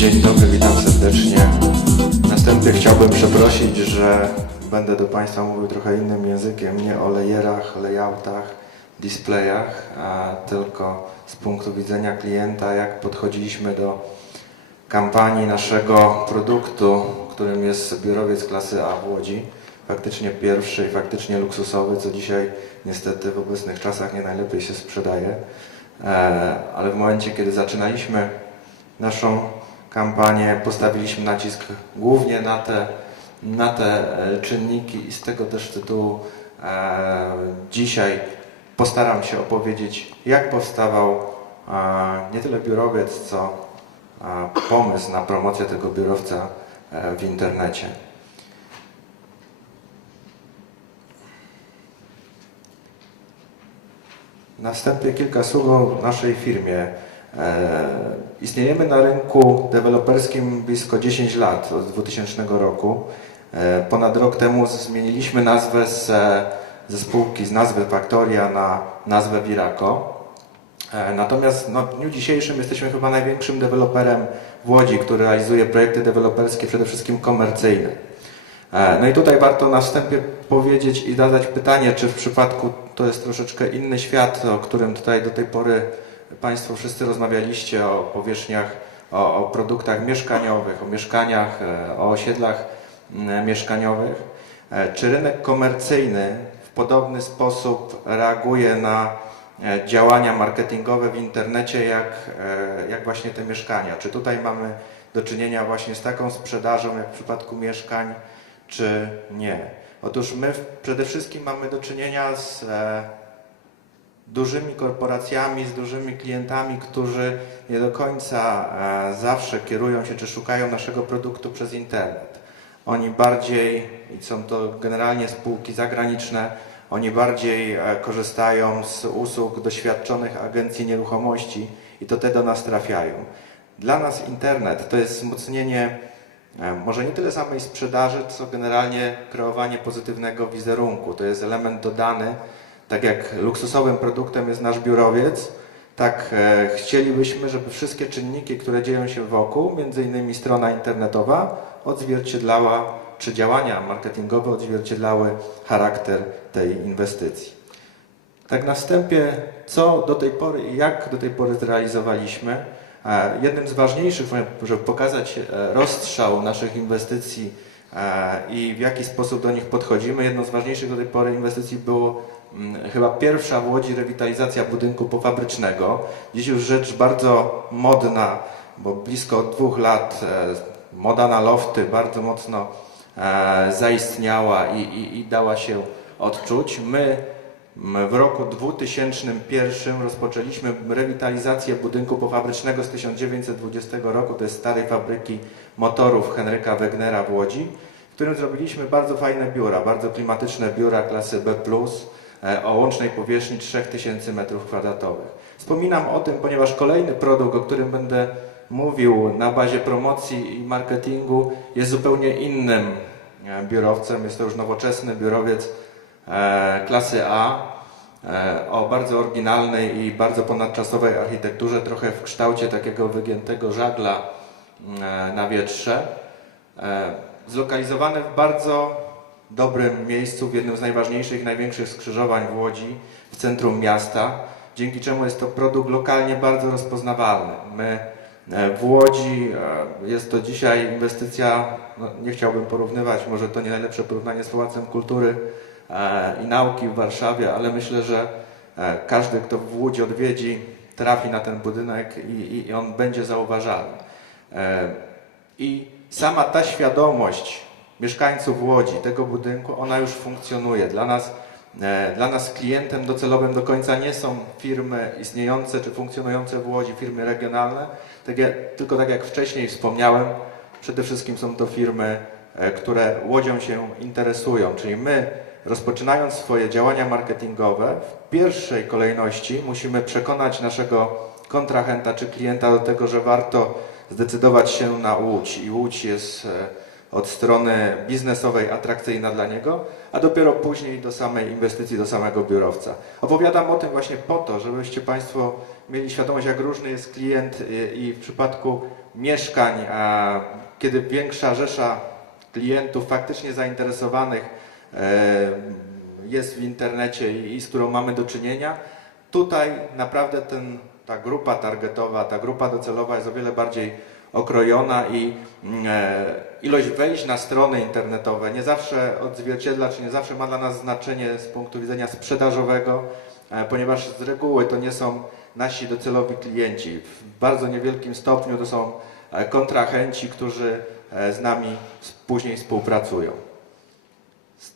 Dzień dobry, witam serdecznie. Na wstępie chciałbym przeprosić, że będę do Państwa mówił trochę innym językiem, nie o layerach, layoutach, displayach, a tylko z punktu widzenia klienta, jak podchodziliśmy do kampanii naszego produktu, którym jest biurowiec klasy A w Łodzi. Faktycznie pierwszy i faktycznie luksusowy, co dzisiaj niestety w obecnych czasach nie najlepiej się sprzedaje. E, Ale w momencie, kiedy zaczynaliśmy naszą kampanię, postawiliśmy nacisk głównie na te, na te e, czynniki i z tego też tytułu e, dzisiaj postaram się opowiedzieć, jak powstawał e, nie tyle biurowiec, co e, pomysł na promocję tego biurowca e, w internecie. Na wstępie kilka słów o naszej firmie. E, istniejemy na rynku deweloperskim blisko 10 lat, od 2000 roku. E, ponad rok temu zmieniliśmy nazwę z, e, ze spółki z nazwy Factoria na nazwę Viraco. Natomiast no, w dniu dzisiejszym jesteśmy chyba największym deweloperem w Łodzi, który realizuje projekty deweloperskie przede wszystkim komercyjne. No i tutaj warto na wstępie powiedzieć i zadać pytanie, czy w przypadku to jest troszeczkę inny świat, o którym tutaj do tej pory Państwo wszyscy rozmawialiście, o powierzchniach, o, o produktach mieszkaniowych, o mieszkaniach, e, o osiedlach mieszkaniowych. E, Czy rynek komercyjny w podobny sposób reaguje na e, działania marketingowe w internecie, jak, jak właśnie te mieszkania? Czy tutaj mamy do czynienia właśnie z taką sprzedażą, jak w przypadku mieszkań, czy nie? Otóż my przede wszystkim mamy do czynienia z dużymi korporacjami, z dużymi klientami, którzy nie do końca e, zawsze kierują się czy szukają naszego produktu przez internet. Oni bardziej, i są to generalnie spółki zagraniczne, oni bardziej e, korzystają z usług doświadczonych agencji nieruchomości i to te do nas trafiają. Dla nas internet to jest wzmocnienie e, może nie tyle samej sprzedaży, co generalnie kreowanie pozytywnego wizerunku. To jest element dodany, tak jak luksusowym produktem jest nasz biurowiec, tak e, chcielibyśmy, żeby wszystkie czynniki, które dzieją się wokół, między innymi strona internetowa, odzwierciedlała, czy działania marketingowe odzwierciedlały charakter tej inwestycji. Tak na wstępie, co do tej pory i jak do tej pory zrealizowaliśmy. E, Jednym z ważniejszych, żeby pokazać e, rozstrzał naszych inwestycji i w jaki sposób do nich podchodzimy, jedną z ważniejszych do tej pory inwestycji było chyba pierwsza w Łodzi rewitalizacja budynku pofabrycznego. Dziś już rzecz bardzo modna, bo blisko od dwóch lat e, moda na lofty bardzo mocno e, zaistniała i, i, i dała się odczuć. My w roku 2001 rozpoczęliśmy rewitalizację budynku pofabrycznego z 1920 roku, to jest starej fabryki motorów Henryka Wegnera w Łodzi, w którym zrobiliśmy bardzo fajne biura, bardzo klimatyczne biura klasy B+, o łącznej powierzchni 3000 m2. Wspominam o tym, ponieważ kolejny produkt, o którym będę mówił na bazie promocji i marketingu, jest zupełnie innym e, biurowcem. Jest to już nowoczesny biurowiec e, klasy A e, o bardzo oryginalnej i bardzo ponadczasowej architekturze, trochę w kształcie takiego wygiętego żagla e, na wietrze. E, Zlokalizowany w bardzo dobrym miejscu, w jednym z najważniejszych największych skrzyżowań w Łodzi, w centrum miasta, dzięki czemu jest to produkt lokalnie bardzo rozpoznawalny. My e, w Łodzi e, jest to dzisiaj inwestycja, no nie chciałbym porównywać, może to nie najlepsze porównanie z Pałacem Kultury e, i Nauki w Warszawie, ale myślę, że każdy, kto w Łodzi odwiedzi, trafi na ten budynek i, i on będzie zauważalny. I sama ta świadomość mieszkańców Łodzi, tego budynku, ona już funkcjonuje. Dla nas, e, dla nas klientem docelowym do końca nie są firmy istniejące czy funkcjonujące w Łodzi, firmy regionalne, tak jak, tylko tak jak wcześniej wspomniałem, przede wszystkim są to firmy, e, które Łodzią się interesują, czyli my rozpoczynając swoje działania marketingowe, w pierwszej kolejności musimy przekonać naszego kontrahenta czy klienta do tego, że warto zdecydować się na Łódź. I Łódź jest e, od strony biznesowej atrakcyjna dla niego, a dopiero później do samej inwestycji, do samego biurowca. Opowiadam o tym właśnie po to, żebyście Państwo mieli świadomość, jak różny jest klient y, i w przypadku mieszkań, a kiedy większa rzesza klientów faktycznie zainteresowanych e, jest w internecie i z którą mamy do czynienia, tutaj naprawdę ten, ta grupa targetowa, ta grupa docelowa jest o wiele bardziej okrojona i mm, e, ilość wejść na strony internetowe nie zawsze odzwierciedla, czy nie zawsze ma dla nas znaczenie z punktu widzenia sprzedażowego, e, ponieważ z reguły to nie są nasi docelowi klienci. W bardzo niewielkim stopniu to są e, kontrahenci, którzy z nami później współpracują. Z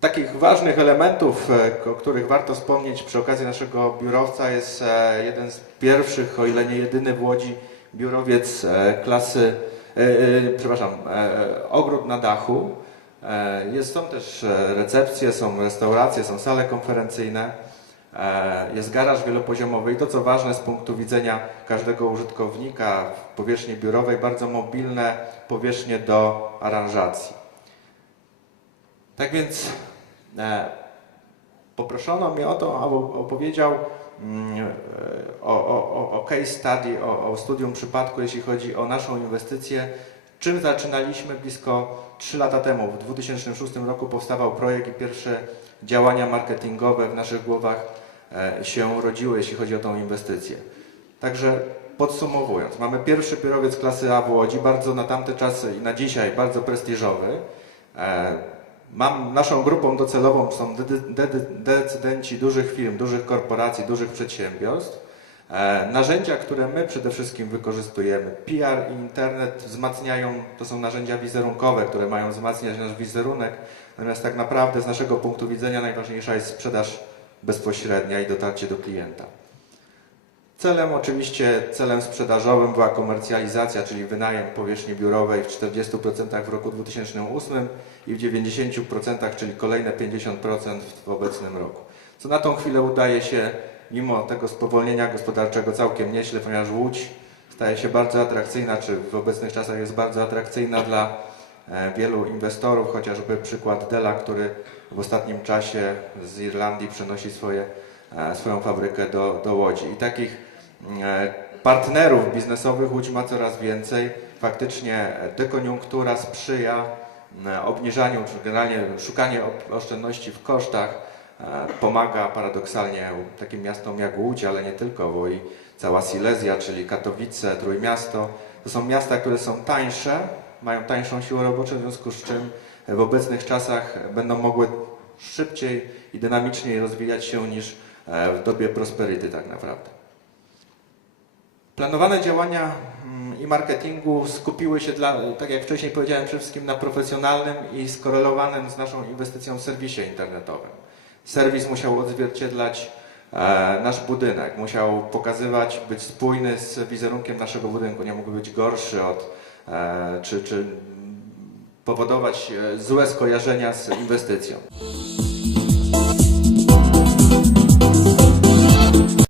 takich ważnych elementów, o których warto wspomnieć przy okazji naszego biurowca jest jeden z pierwszych, o ile nie jedyny w Łodzi biurowiec e, klasy, e, e, przepraszam, ogród na dachu. Jest, są też recepcje, są restauracje, są sale konferencyjne, jest garaż wielopoziomowy i to co ważne z punktu widzenia każdego użytkownika w powierzchni biurowej, bardzo mobilne powierzchnie do aranżacji. Tak więc poproszono mnie o to, abym opowiedział o, o, o- case study, o, o studium przypadku, jeśli chodzi o naszą inwestycję. Czym zaczynaliśmy blisko 3 lata temu? W 2006 roku powstawał projekt i pierwsze działania marketingowe w naszych głowach e, się rodziły, jeśli chodzi o tą inwestycję. Także podsumowując, mamy pierwszy biurowiec klasy A w Łodzi, bardzo na tamte czasy i na dzisiaj bardzo prestiżowy. Mam, naszą grupą docelową są decydenci dużych firm, dużych korporacji, dużych przedsiębiorstw. E, narzędzia, które my przede wszystkim wykorzystujemy, PR i internet wzmacniają, to są narzędzia wizerunkowe, które mają wzmacniać nasz wizerunek, natomiast tak naprawdę z naszego punktu widzenia najważniejsza jest sprzedaż bezpośrednia i dotarcie do klienta. Celem oczywiście, celem sprzedażowym była komercjalizacja, czyli wynajem powierzchni biurowej w 40% w roku 2008 i w 90%, czyli kolejne 50% w obecnym roku. Co na tą chwilę udaje się, mimo tego spowolnienia gospodarczego, całkiem nieźle, ponieważ Łódź staje się bardzo atrakcyjna, czy w obecnych czasach jest bardzo atrakcyjna dla e, wielu inwestorów, chociażby przykład Dela, który w ostatnim czasie z Irlandii przenosi swoje, swoją fabrykę do, do Łodzi. I takich e, partnerów biznesowych Łódź ma coraz więcej. Faktycznie dekoniunktura sprzyja e, obniżaniu, czy generalnie szukanie oszczędności w kosztach e, pomaga paradoksalnie takim miastom jak Łódź, ale nie tylko, bo i cała Silesia, czyli Katowice, Trójmiasto. To są miasta, które są tańsze, mają tańszą siłę roboczą, w związku z czym w obecnych czasach będą mogły szybciej i dynamiczniej rozwijać się niż e, w dobie prosperity tak naprawdę. Planowane działania mm, i marketingu skupiły się, dla, tak jak wcześniej powiedziałem, przede wszystkim na profesjonalnym i skorelowanym z naszą inwestycją serwisie internetowym. Serwis musiał odzwierciedlać e, nasz budynek, musiał pokazywać, być spójny z wizerunkiem naszego budynku, nie mógł być gorszy od, e, czy, czy powodować e, złe skojarzenia z inwestycją.